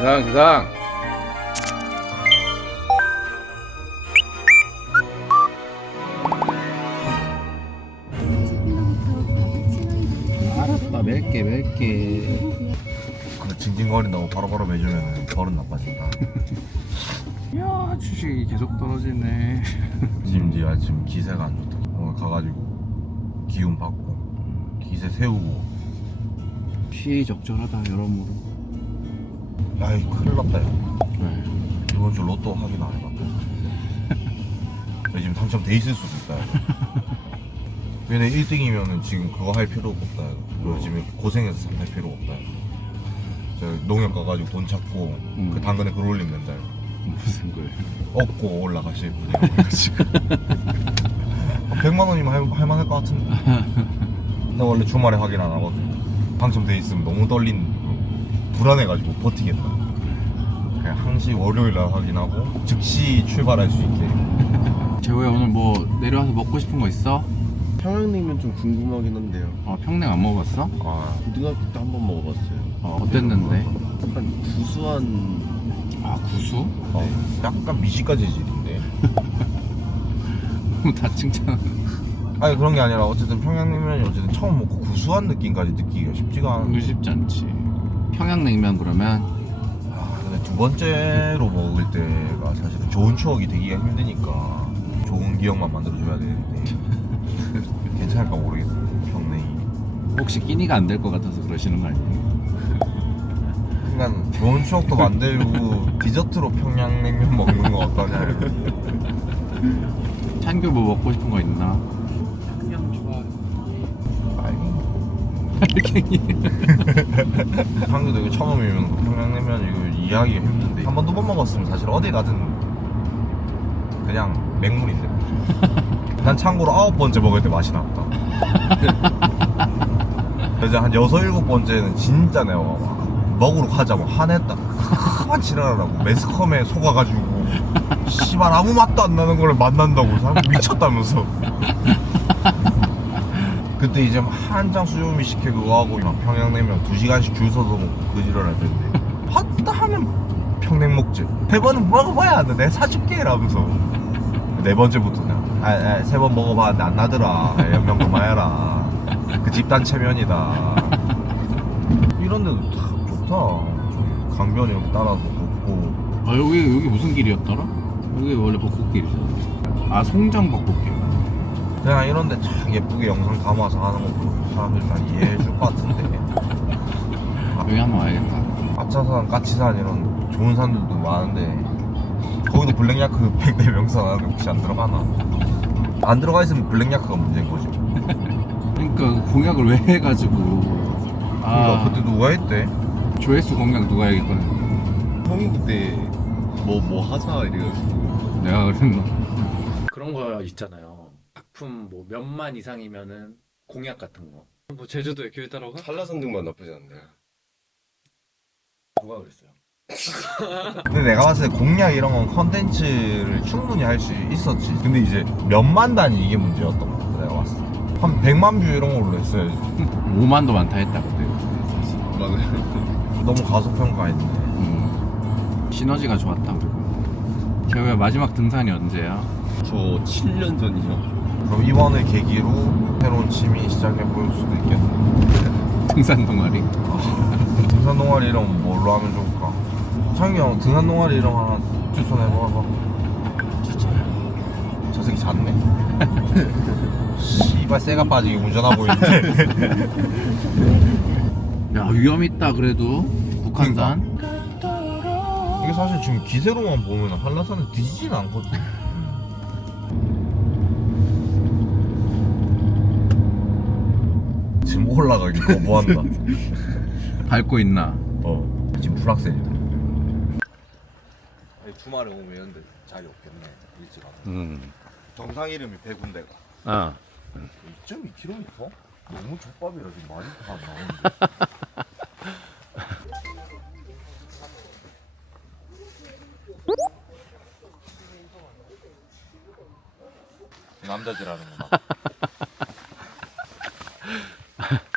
기상. 알았다, 멜게. 근데 징징거린다고 바로바로 매주면 버릇 나빠진다. 이야, 주식이 계속 떨어지네. 심지어 지금 기세가 안 좋다. 오늘 가가지고 기운 받고 기세 세우고. 피해 적절하다, 여러모로. 야이 큰일 났다 야. 네. 이번 주 로또 확인 안 해봤다. 지금 당첨돼 있을 수도 있다 야. 근데 1등이면은 지금 그거 할 필요가 없다 야. 그리고 지금 고생해서 살 필요가 없다 야. 저 농협 가가지고 돈 찾고 그 당근에 글 올리면 된다 야. 무슨 걸? 얻고 올라가실 분이요. 100만 원이면 할만할 것 같은데. 나 원래 주말에 확인 안 하거든. 당첨돼 있으면 너무 불안해가지고 버티겠다. 그냥 항시 월요일 날 확인하고 즉시 출발할 수 있게. 재호야, 오늘 뭐 내려와서 먹고 싶은 거 있어? 평양냉면 좀 궁금하긴 한데요. 평냉 안 먹어봤어? 아, 고등학교 때 한 번 먹어봤어요. 어땠는데? 약간 구수한. 구수? 약간 미식가 재질인데. 다 칭찬. 아니 그런 게 아니라 어쨌든 평양냉면이 어쨌든 처음 먹고 구수한 느낌까지 느끼기가 쉽지가 않은데. 쉽지 않지. 평양냉면 그러면 근데 두 번째로 먹을 때가 사실은 좋은 추억이 되기가 힘드니까 좋은 기억만 만들어줘야 되는데 괜찮을까 모르겠네. 평냉이. 혹시 끼니가 안 될 것 같아서 그러시는 거 아니에요? 그러니까 좋은 추억도 만들고 디저트로 평양냉면 먹는 거 어떠냐. 찬규 뭐 먹고 싶은 거 있나? 평양 좋아요. 한국도 이거 처음이면 평양냉면 이거 이해하기가 힘든데 한 번 두 번 먹었으면 사실 어디 가든 그냥 맹물인데. 난 참고로 9번째 먹을 때 맛이 났다. 이제 한 6, 7번째는 진짜 내가 막 먹으러 가자고 화냈다. 그만 지랄하라고 매스컴에 속아가지고 씨발 아무 맛도 안 나는 걸 만난다고 사람 미쳤다면서. 그때 이제 한장 수요미 식혜 그거 하고 막 평양냉면 2시간씩 줄 서서 먹고 그 지랄 할 텐데 봤다 하면 평냉 먹지. 3번은 먹어봐야 한다 내가 사줄게 이러면서. 4번째부터는 3번 먹어봤는데 안 나더라. 연명 그만해라. 그 집단 체면이다. 이런데도 참 좋다. 좀 강변 이렇게 따라서 걷고. 여기 무슨 길이었더라? 여기 원래 벚꽃길이잖아. 송정 벚꽃길. 그냥 이런데 참 예쁘게 영상 담아서 하는 것도 사람들 다 이해해 줄 것 같은데. 여기 한번 와야겠다. 아차산, 까치산 이런 좋은 산들도 많은데 거기도 블랙야크 100대 명산 하는데 혹시 안 들어가나? 안 들어가 있으면 블랙야크가 문제인 거지. 그러니까 공약을 왜 해가지고. 그러니까 그때 누가 했대? 조회수 공약 누가 얘기했거든. 형이 그때 뭐 하자 이래가지고. 내가 그랬나? 그런 거 있잖아요. 작품 뭐 몇만 이상이면은 공약 같은 거. 뭐 제주도에 길 따라가? 한라산등만 나쁘지 않네요. 누가 그랬어요? 근데 내가 봤을 때 공략 이런 건 컨텐츠를 충분히 할 수 있었지. 근데 이제 몇만 단위 이게 문제였던 거 같아 내가 봤을 때. 한 100만 뷰 이런 걸로 했어야지. 5만도 많다 했다 그때. 맞아요. 너무 가소평가했네. 시너지가 좋았다 그리고. 재호야, 마지막 등산이 언제야? 저 7년 전이요. 그럼 이번을 계기로 새로운 취미 시작해볼 수도 있겠네. 등산 동아리. 등산 동아리 이름 뭘로 하면 좋을까? 창기 형 등산 동아리 이름 하나 추천해봐봐. 저 새끼 잤네. 씨발 새가 빠지게 운전하고 있는데. 야, 위험 있다 그래도. 북한산. 이게 사실 지금 기세로만 보면 한라산은 뒤지진 않거든. 지금 올라가기 거부한다. 밟고 있나? 지금 불확실이다. 주말에 오면 이런데 자리 없겠네. 일찍 하면. 정상 이름이 배군대가. 2.2km? 너무 족밥이라 지금 말이 다 나오는데. 남자질하는구나.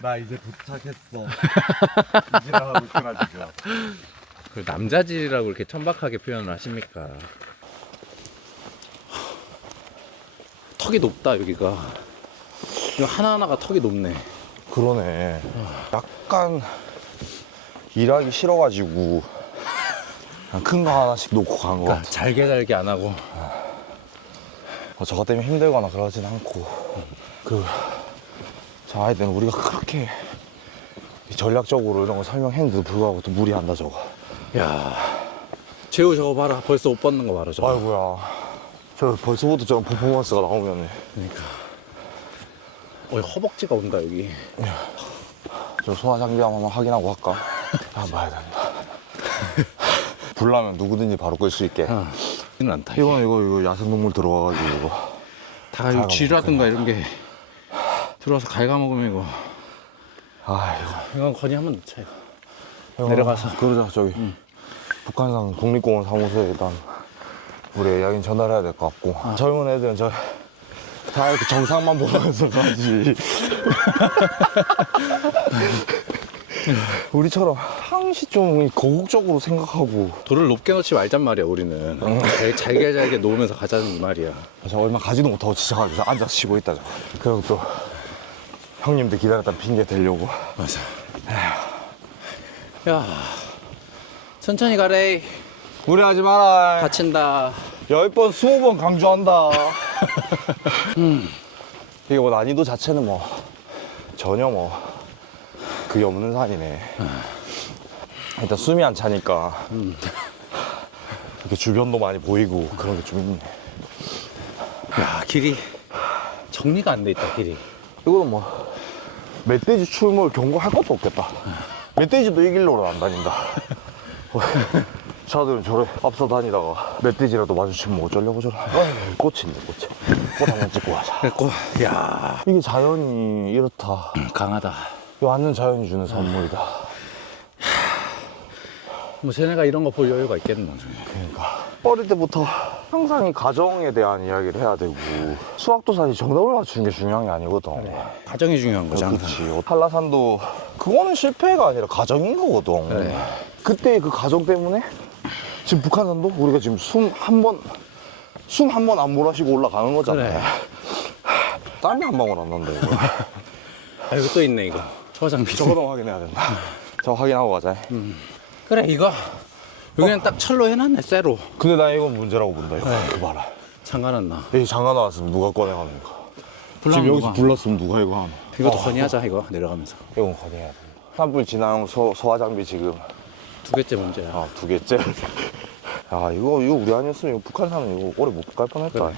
나 이제 도착했어. 이지랄하고 있구나 지금. 그 남자질이라고 이렇게 천박하게 표현을 하십니까? 턱이 높다 여기가. 이거 하나하나가 턱이 높네. 그러네. 약간 일하기 싫어가지고 큰 거 하나씩 놓고 간 거. 그러니까 잘게 안 하고. 저거 때문에 힘들거나 그러진 않고. 저 아이들은 우리가 그렇게 전략적으로 이런 거 설명했는데도 불구하고 또 무리한다 저거. 야, 재우 저거 봐라. 벌써 옷 벗는 거 봐라 저거. 아이고야. 저 벌써부터 저런 퍼포먼스가 나오면 그러니까. 허벅지가 온다 여기. 저 소화 장비 한번 확인하고 할까? 봐야 된다. 불나면 누구든지 바로 끌 수 있게. 이건 않다. 이거 야생동물 들어와가지고 이거. 다 이거 쥐라든가 이런 게 들어와서 갉아먹으면 이거. 이건 건이 한번 넣자 이거. 내려가서. 그러자 저기 북한산 국립공원 사무소에 일단 우리 야인 전달해야 될 것 같고. 젊은 애들은 다 이렇게 정상만 보면서 가지. 우리처럼 항시 좀 거국적으로 생각하고. 돌을 높게 놓지 말잔 말이야 우리는. 잘게 놓으면서 가자는 이 말이야. 저 얼마 가지도 못하고 지쳐가지고 앉아서 쉬고 있다 저거. 그리고 또 형님들 기다렸다 핑계 대려고. 맞아. 야, 천천히 가래. 무리하지 마라. 다친다. 10번 20번 강조한다. 이게 뭐 난이도 자체는 뭐 전혀 뭐 그게 없는 산이네. 일단 숨이 안 차니까 이렇게 주변도 많이 보이고 그런 게 좀 있네. 야, 길이 정리가 안 돼 있다 길이. 이거는 뭐 멧돼지 출몰 경고할 것도 없겠다. 멧돼지도 이 길로는 안 다닌다. 차들은 저래 앞서 다니다가 멧돼지라도 마주치면 뭐 어쩌려고 저래. 꽃이 있네 꽃 한번 찍고 가자. 그랬고, 야, 이게 자연이 이렇다. 강하다. 이거 완전 자연이 주는 선물이다. 뭐 쟤네가 이런 거 볼 여유가 있겠나. 그러니까 어릴 때부터 항상 이 가정에 대한 이야기를 해야 되고 수학도 사실 정답을 맞추는 게 중요한 게 아니거든. 가정이 중요한 거죠. 항상. 그렇지. 한라산도 그거는 실패가 아니라 가정인 거거든. 그래. 그때 그 가정 때문에 지금 북한산도 우리가 지금 숨 한 번 안 몰아쉬고 올라가는 거잖아. 그래. 땀이 한 방울 안 난다 이거. 아, 이거 또 있네 이거. 소화장비. 저거도 확인해야 된다. 저거 확인하고 가자. 그래 이거. 여기는 딱 철로 해놨네 쇠로. 근데 나 이건 문제라고 본다 이거. 이거 봐라. 장관 안 나. 여기 장가 나왔으면 누가 꺼내가는 거. 지금 여기서 불렀으면 누가 이거 하나. 이것도 건의하자 이거 내려가면서. 이건 건의해야 돼. 산불 진화용 소화 장비 지금 2개째 문제야. 2개째. 야 이거 우리 아니었으면 이거 북한산은 이거 오래 못 갈 뻔했다. 그래.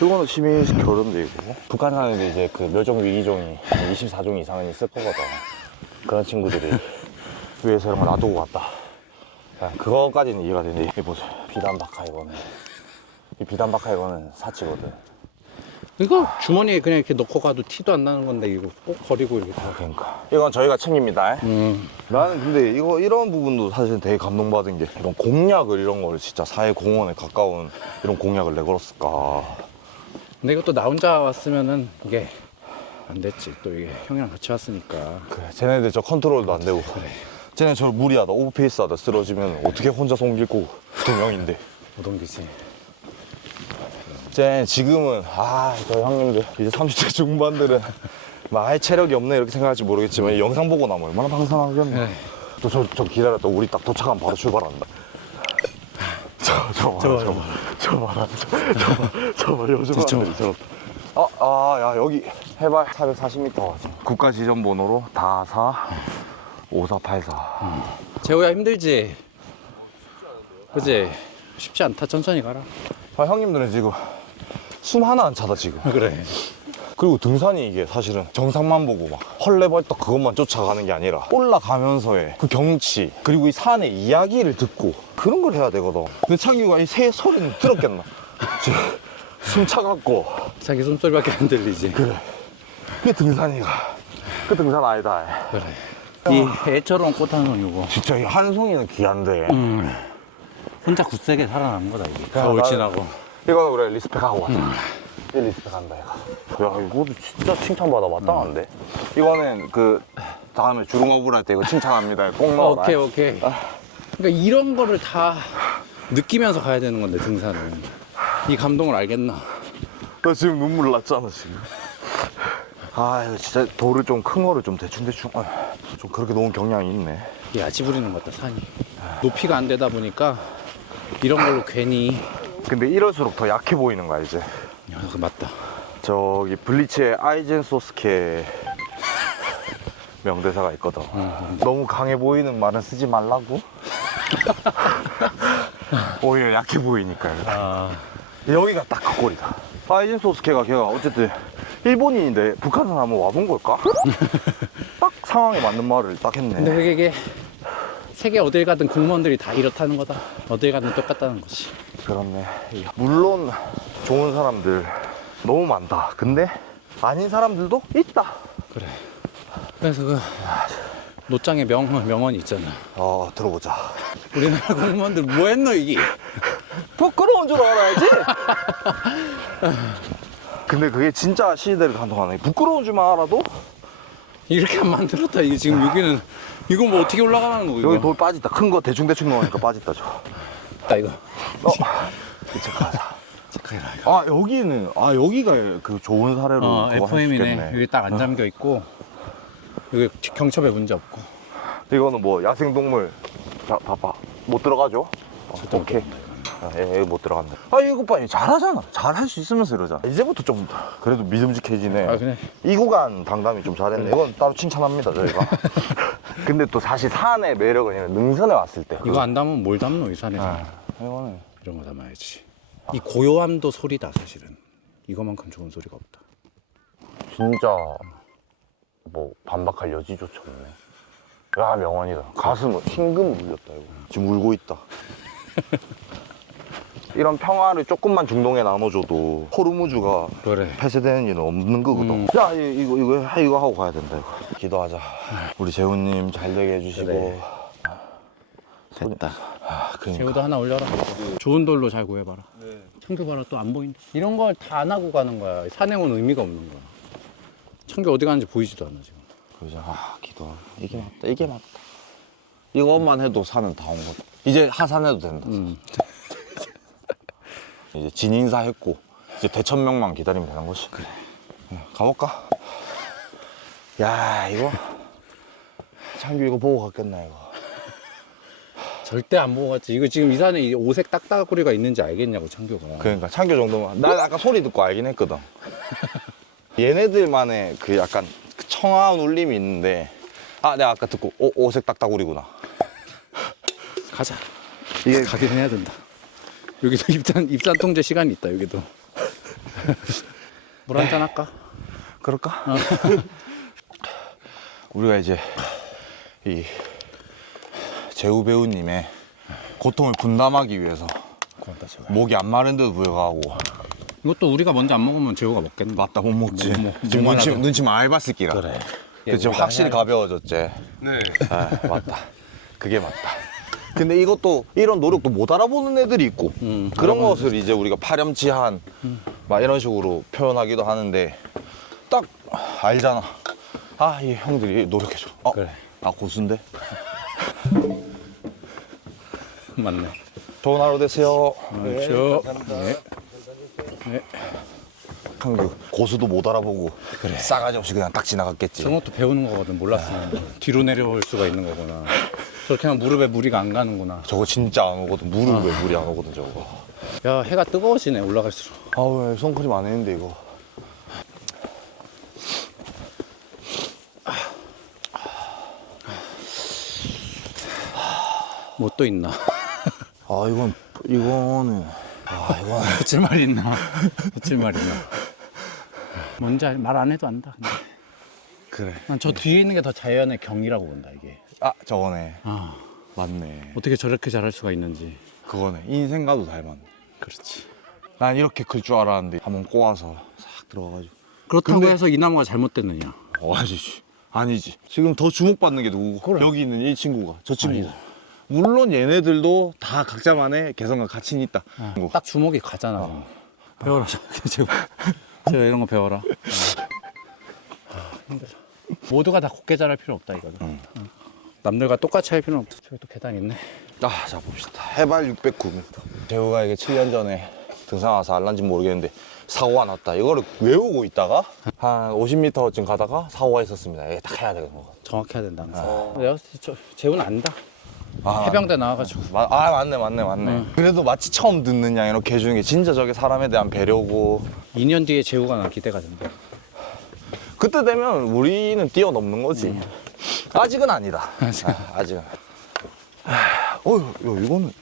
이거는 시민 결혼돼 있고. 북한산에도 이제 그 멸종 위기종이 24종 이상은 있을 거거든. 그런 친구들이 위에서 이런 거 놔두고 갔다. 야, 그거까지는 이해가 되는데 이 보세요. 비단박하 이거는. 이 비단박하 이거는 사치거든. 이거 주머니에 그냥 이렇게 넣고 가도 티도 안 나는 건데 이거 꼭 버리고 이렇게 다. 그러니까 이건 저희가 챙깁니다. 나는 근데 이런 부분도 사실 되게 감동받은 게 이런 공약을 이런 거를 진짜 사회 공헌에 가까운 이런 공약을 내걸었을까. 근데 이것도 나 혼자 왔으면은 이게 안 됐지. 또 이게 형이랑 같이 왔으니까. 그래, 쟤네들 저 컨트롤도 안 되고. 그래. 쟤네 저 무리하다 오버페이스하다 쓰러지면 어떻게 혼자 옮길 거고 2명인데. 못 옮기지. 쟤 지금은 저 형님들 이제 30대 중반들은 막 아예 체력이 없네 이렇게 생각할지 모르겠지만 이 영상 보고 나면 얼마나 방송하겠네. 그래. 또 저 기다렸다 우리 딱 도착하면 바로 출발한다. 저 봐라 요즘 사람들이 저렇다. 야 여기 해발 440m 국가 지점 번호로 다사 5484. 재호야 힘들지? 그지? 쉽지 않다. 천천히 가라. 형님들은 지금 숨 하나 안 차다 지금. 그래. 그리고 등산이 이게 사실은 정상만 보고 막 헐레벌떡 그것만 쫓아가는 게 아니라 올라가면서의 그 경치 그리고 이 산의 이야기를 듣고 그런 걸 해야 되거든. 근데 창규가 이 새 소리는 들었겠나? 지금 숨 차갖고. 자기 숨소리밖에 안 들리지. 그래. 그게 등산이가. 그 등산 아니다. 그래. 이 애처럼 꽃하는 이거. 진짜 이 한 송이는 귀한데. 혼자 굳세게 살아남은 거다 이게. 그래, 겨울 나는- 지나고. 이거는 그래 리스펙하고 가자. 리스트 간다 이거. 야 이거도 진짜 칭찬받아 마땅한데. 이거는 그 다음에 주름업을 할 때 이거 칭찬합니다. 꼭 넣어라. 오케이 오케이. 그러니까 이런 거를 다 느끼면서 가야 되는 건데 등산은 이 감동을 알겠나? 나 지금 눈물 났잖아 지금. 아 이거 진짜 돌을 좀 큰 거를 좀 대충 좀 그렇게 놓은 경향이 있네. 야지 부리는 것 같다 산이. 높이가 안 되다 보니까 이런 걸로 괜히. 근데 이럴수록 더 약해 보이는 거야 이제. 야, 그거 맞다. 저기 블리츠의 아이젠소스케 명대사가 있거든. 너무 강해 보이는 말은 쓰지 말라고. 오히려 약해 보이니까. 아, 여기가 딱 그 꼴이다. 아이젠소스케가 걔가 어쨌든 일본인인데 북한산 한번 와본 걸까? 딱 상황에 맞는 말을 딱 했네. 근데 그게 이게 세계 어딜 가든 공무원들이 다 이렇다는 거다. 어딜 가든 똑같다는 거지. 그렇네. 물론 좋은 사람들 너무 많다. 근데 아닌 사람들도 있다. 그래. 그래서 그 노짱의 명언이 있잖아. 들어보자. 우리나라 공무원들 뭐 했노 이게? 부끄러운 줄 알아야지. 근데 그게 진짜 시대를 간통하네. 부끄러운 줄만 알아도 이렇게 안 만들었다. 이게 지금 여기는 이거 뭐 어떻게 올라가는 거 이거? 여기 돌 빠졌다. 큰 거 대충 넣으니까 빠졌다 저. 나 이거. 체크하자. 체크해라 이거. 여기는 여기가 그 좋은 사례로 그거 할수 FM이네. 있겠네. 여기 딱 안 잠겨 있고 여기 경첩에 문제 없고. 이거는 뭐 야생동물. 자 봐봐. 못 들어가죠? 오케이. 예, 못 들어간다. 이거 봐, 잘하잖아. 잘할 수 있으면서 이러잖아. 이제부터 좀 그래도 믿음직해지네. 그래. 이 구간 당담이 좀 잘했네. 이건 따로 칭찬합니다, 저희가. 근데 또 사실 산의 매력은 이런 능선에 왔을 때. 이거 안 담으면 뭘 담노 이 산에서. 이거는 이런 거 담아야지. 이 고요함도 소리다 사실은. 이거만큼 좋은 소리가 없다. 진짜 뭐 반박할 여지조차 없네. 야, 명언이다. 가슴을 흰금 울렸다, 이거. 지금 울고 있다. 이런 평화를 조금만 중동에 나눠줘도 호르무즈가 그래. 폐쇄되는 일은 없는 거거든. 야, 이거 하고 가야 된다, 이거. 기도하자. 우리 재훈님 잘 되게 해주시고. 그래. 됐다. 그러니까. 새우도 하나 올려라. 좋은 돌로 잘 구해봐라. 청교 봐라 또 안 보인다. 이런 걸 다 안 하고 가는 거야. 산에 온 의미가 없는 거야. 청교 어디 가는지 보이지도 않아 지금. 그러자. 기도. 이게 맞다. 이게 맞다. 이것만 해도 산은 다 온 거다. 이제 하산해도 된다. 이제 진인사 했고 이제 대천명만 기다리면 되는 거지. 그래. 가볼까? 야, 이거 창규 이거 보고 갔겠나 이거. 절대 안 보고 갔지. 이거 지금 이 산에 이 오색 딱딱거리가 있는지 알겠냐고 청교가. 그러니까 창규 정도만. 난 아까 소리 듣고 알긴 했거든. 얘네들만의 그 약간 그 청아한 울림이 있는데 내가 아까 듣고 오색 딱딱우리구나. 가자. 이게 가긴 해야 된다. 여기도 입산 통제 시간이 있다. 여기도. 물 한잔 할까? 그럴까? 우리가 이제 이 재우 배우님의 고통을 분담하기 위해서 고맙다 제발. 목이 안 마른데도 불구하고 이것도 우리가 먼저 안 먹으면 재호가 먹겠네. 맞다 못 먹지. 못 지금 먹어도. 눈치 많이 봤을 기라. 그래. 지금 확실히 가벼워졌지. 네. 맞다. 그게 맞다. 근데 이것도 이런 노력도 못 알아보는 애들이 있고 그런 것을 이제 우리가 파렴치한 막 이런 식으로 표현하기도 하는데 딱 알잖아. 이 형들이 노력해줘. 그래. 고수인데. 맞네. 좋은 하루 되세요. 그렇죠. 네. 네. 한국 고수도 못 알아보고 싸가지 없이 그냥 딱 지나갔겠지. 저런 것도 배우는 거거든. 몰랐으면 뒤로 내려올 수가 있는 거구나. 저렇게 하면 무릎에 무리가 안 가는구나. 저거 진짜 안 오거든. 무릎에 물이 안 오거든 저거. 야, 해가 뜨거워지네. 올라갈수록. 왜 선크림 안 했는데 이거. 뭐 또 있나? 이거는 붙일 말 있나? 붙일 말 있나? 뭔지 말 안 해도 안다. 근데. 그래. 난 저 뒤에 있는 게 더 자연의 경이라고 본다 이게. 저거네. 아, 맞네. 어떻게 저렇게 잘할 수가 있는지. 그거네. 인생과도 닮았네. 그렇지. 난 이렇게 클 줄 알았는데 한번 꼬아서 싹 들어가가지고. 그렇다고 근데- 해서 이 나무가 잘못됐느냐? 아니지. 지금 더 주목받는 게 누구고? 그래. 여기 있는 이 친구가, 저 친구가. 아니다. 물론 얘네들도 다 각자만의 개성과 가치는 있다. 딱 주먹이 가잖아. 지금. 배워라. 제가 이런 거 배워라. 힘들어. 모두가 다 곱게 자랄 필요 없다 이거는. 남들과 똑같이 할 필요는 없다. 저기 또 계단 있네. 자 봅시다. 해발 609m. 재우가 이게 7년 전에 등산 와서 알란지 모르겠는데 사고가 났다. 이거를 외우고 있다가 한 50m쯤 가다가 사고가 있었습니다. 이게 딱 해야 되는 거. 정확히 해야 된다 항상. 내가 봤을 때 재훈 안다. 아, 해병대 나와가지고. 맞네. 그래도 마치 처음 듣는 양 이렇게 해주는 게 진짜 저게 사람에 대한 배려고. 2년 뒤에 재우가 난 기대가 된다. 그때 되면 우리는 뛰어넘는 거지. 아직은 아니다. 아직은. 이거는.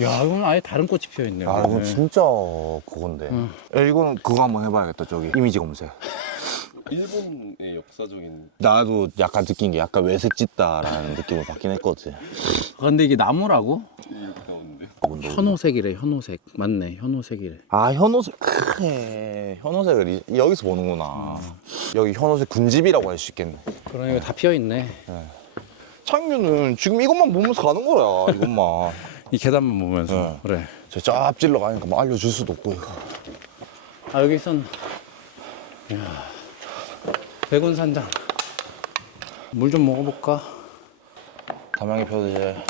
야, 이건 아예 다른 꽃이 피어 있네요. 이건 진짜 그건데. 야, 이거는 그거 한번 해봐야겠다. 저기 이미지 검색. 일본의 역사적인 나도 약간 느낀 게 약간 외색 짓다라는 느낌을 받긴 했거든. 근데 이게 나무라고? 이렇게 나오는데. 현호색이래. 현호색. 맞네. 현호색이래. 현호색. 그래. 현호색을 여기서 보는구나. 여기 현호색 군집이라고 할 수 있겠네. 그러니까 다 피어 있네. 창규는 지금 이것만 보면서 가는 거야. 이것만. 이 계단만 보면서. 그래. 저 짭질러 가니까 뭐 알려줄 수도 없고. 이거. 여기선 백운산장. 물 좀 먹어볼까? 담양이 펴드제.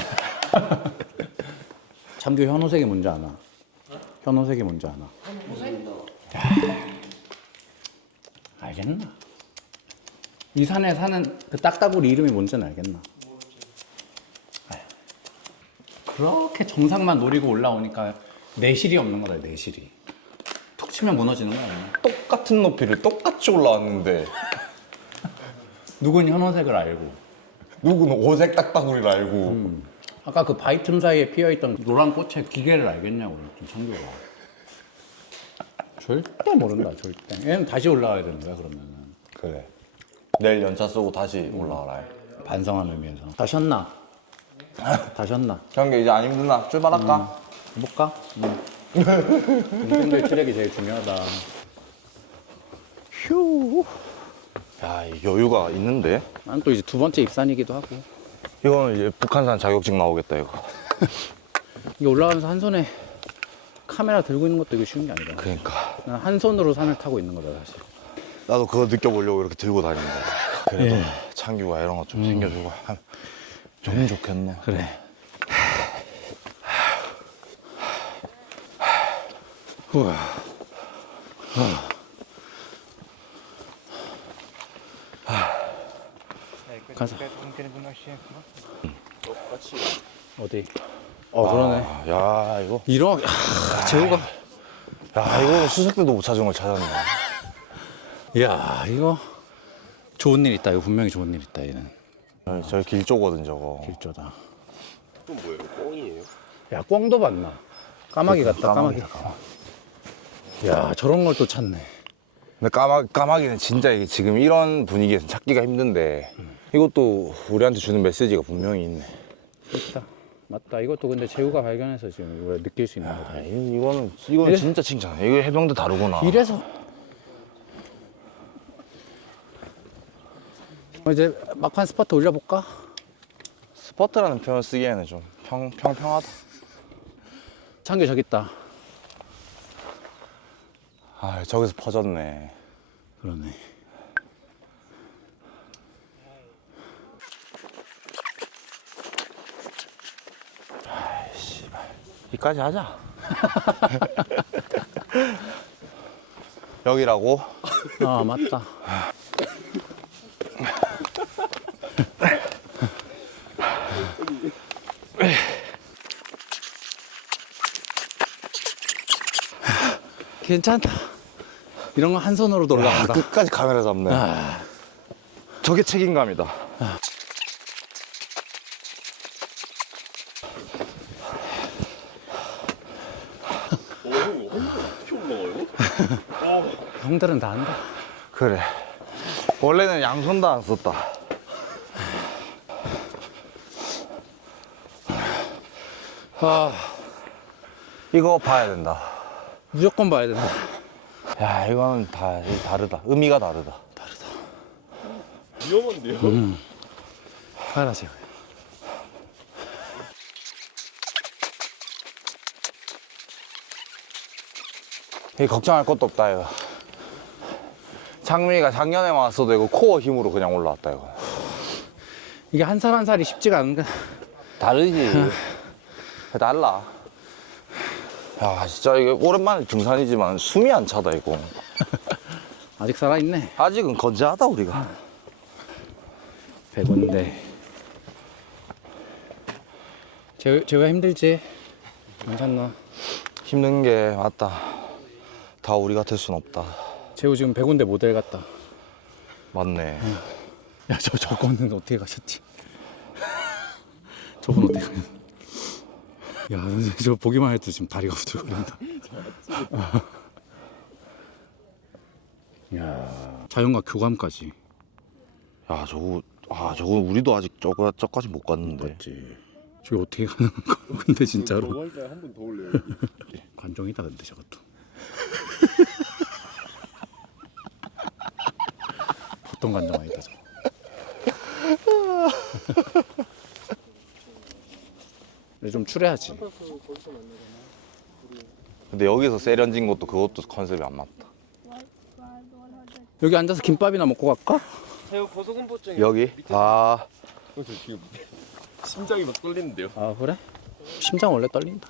장교 현호색이 뭔지 아나? 현호색이 뭔지 아나? 알겠나? 이 산에 사는 그 딱따구리 이름이 뭔지는 알겠나? 아휴. 그렇게 정상만 노리고 올라오니까 내실이 없는 거다. 내실이 툭 치면 무너지는 거야. 똑같은 높이를 똑같이 올라왔는데 누군 현호색을 알고, 누구는 오색 딱따구리를 알고. 아까 그 바위 틈 사이에 피어있던 노란 꽃의 기계를 알겠냐고 그랬더니 창규가. 절대 모른다. 절대. 얘는 다시 올라와야 되는 거야 그러면은. 그래. 내일 연차 쓰고 다시 올라와라. 반성하는 의미에서. 다 쉬었나? 다 쉬었나? 경계 이제 안 힘드나? 출발할까? 해볼까? 인생들 트랙이 제일 중요하다. 휴. 야, 이 여유가 있는데? 난 또 이제 두 번째 입산이기도 하고. 이거는 이제 북한산 자격증 나오겠다, 이거. 이게 올라가면서 한 손에 카메라 들고 있는 것도 이게 쉬운 게 아니잖아. 그러니까. 난 한 손으로 산을 타고 있는 거다 사실. 나도 그거 느껴보려고 이렇게 들고 다닙니다. 그래도 창규가 이런 거 좀 챙겨주고 하면 좀 좋겠노. 그래. 우와. 가자. 어디? 그러네. 야, 이거. 이런 재호가. 야, 이거는 수색 때도 못 찾은 걸 찾았네. 야, 이거 좋은 일 있다. 이거 분명히 좋은 일 있다. 얘는 저기 길조거든, 저거. 길조다. 또 뭐예요? 뻥이에요? 야, 꽝도 봤나? 까마귀 같다. 까마귀. 야, 저런 걸 또 찾네. 근데 까마귀는 진짜 이게 지금 이런 분위기에서 찾기가 힘든데 이것도 우리한테 주는 메시지가 분명히 있네. 있다. 맞다. 이것도 근데 재우가 발견해서 지금 이걸 느낄 수 있는 거다. 이거는 이래? 진짜 칭찬해. 이거 해병대 다르구나. 이래서 이제 막판 스파트 올려볼까? 스퍼트라는 표현 쓰기에는 좀 평평하다. 창규 저기 있다. 저기서 퍼졌네. 그러네. 여기까지 하자. 여기라고? 아, 맞다. 괜찮다. 이런 거 한 손으로도 올라간다. 끝까지 카메라 잡네. 저게 책임감이다. 형들은 다 한다. 그래. 원래는 양손 다 안 썼다. 이거 봐야 된다. 무조건 봐야 된다. 야, 이거는 다 다르다. 의미가 다르다. 위험한데요? 가라, 재호. 걱정할 것도 없다 이거. 장미가 작년에 왔어도 이거 코어 힘으로 그냥 올라왔다 이거. 이게 한 살 한 살이 쉽지가 않은 거야. 다르지. 달라. 야 진짜 이게 오랜만에 등산이지만 숨이 안 차다 이거. 아직 살아있네. 아직은 건재하다 우리가. 100원대. 제가 힘들지? 괜찮나? 힘든 게 맞다. 다 우리 같을 순 없다. 재우 지금 100원대 모델 같다. 맞네. 야, 저거는 어떻게 가셨지? 저건 어떻게 가셨지? 야, 저 보기만 해도 지금 다리가 후들거린다. 야, 자연과 교감까지. 야 저거 우리도 아직 저까지 못 갔는데. 맞지. 저게 어떻게 가는 거야? 근데 진짜로. 저거 때 한 번 더 올려요. 관종이다 근데 저것도. 보통 관종 아니다 저거. 근데 좀 추레하지. 근데 여기서 세련진 것도 그것도 컨셉이 안 맞다. 여기 앉아서 김밥이나 먹고 갈까? 새우 고소공포증이 여기? 아 저 지금 심장이 막 떨리는데요. 아 그래? 심장 원래 떨린다.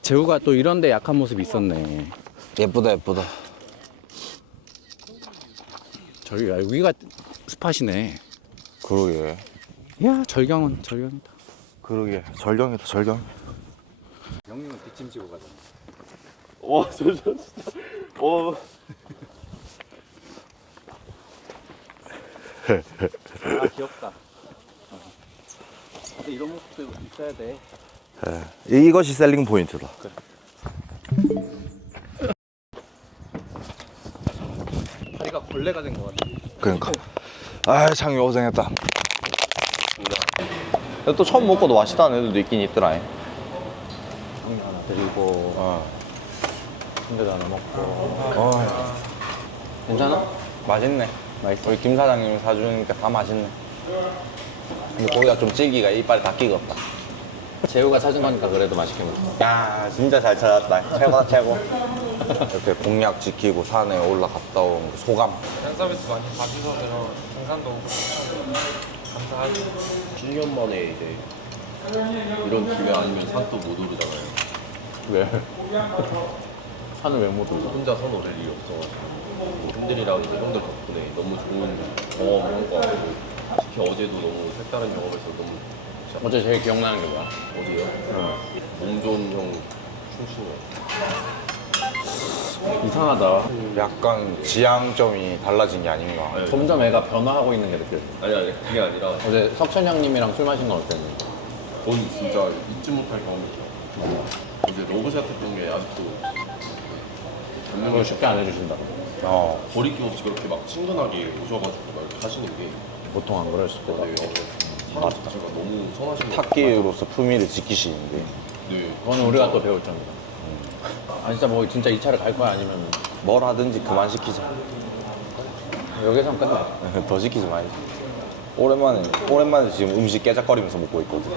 재우가 또 이런데 약한 모습이 있었네. 예쁘다 예쁘다. 저기 야, 여기가 스팟이네. 그러게. 야 절경은 절경이다. 그러게. 절경이다 절경. 영님은 뒷짐 지고 가자. 와, 저 진짜. 아 귀엽다. 근데 이런 모습도 있어야 돼. 이것이 셀링 포인트다. 다리가 걸레가 된 것 같아. 그러니까. 아 창이 고생했다. 또 처음 먹고도 맛있다는 애들도 있긴 있더라. 형님 하나 드리고 순대도 하나 먹고. 괜찮아? 맛있네. 맛있어. 우리 김 사장님이 사주니까 다 맛있네. 근데 고기가 좀 질기가 이빨에 다 끼었다. 재우가 찾은 거니까 그래도 맛있게 먹어. 야 진짜 잘 찾았다. 최고다 최고. 이렇게 공약 지키고 산에 올라갔다 온 그 소감. 팬서비스 많이 봐주셔서 등산도 오고 감사하죠. 10년 만에 이제 이런 기회 아니면 산 또 못 오르잖아요. 왜? 산을 왜 못 올라? 혼자 선 오를 일이 없어가지고 형들이랑 이제 형들 덕분에 너무 좋은 경험을 한 것 같고 특히 어제도 너무 색다른 경험에서 너무 진짜 어제 제일 기억나는 게 뭐야? 어제요? 몸 좋은 형 춤추는 거. 이상하다. 약간 지향점이 달라진 게 아닌가. 점점 애가 변화하고 있는 게 느껴져. 아니 그게 아니라 어제 석천 형님이랑 술 마신 건 어땠는데? 거의 진짜 잊지 못할 경험이죠. 어제 러브샷 했던 게 아직도 그걸 쉽게 안 해주신다고. 거리낌 없이 그렇게 막 친근하게 오셔가지고 막 하시는 게 보통 안 그럴 수도 네, 사람 자체가 너무 선하신 것 탁기로서 품위를 지키시는데. 네. 그거는 우리가 또 배울 점이다. 아 진짜 뭐 진짜 이 차를 갈 거야 아니면 뭘 하든지 그만 시키자. 여기선 끝내. 더 시키지 말자. 오랜만에 지금 음식 깨작거리면서 먹고 있거든.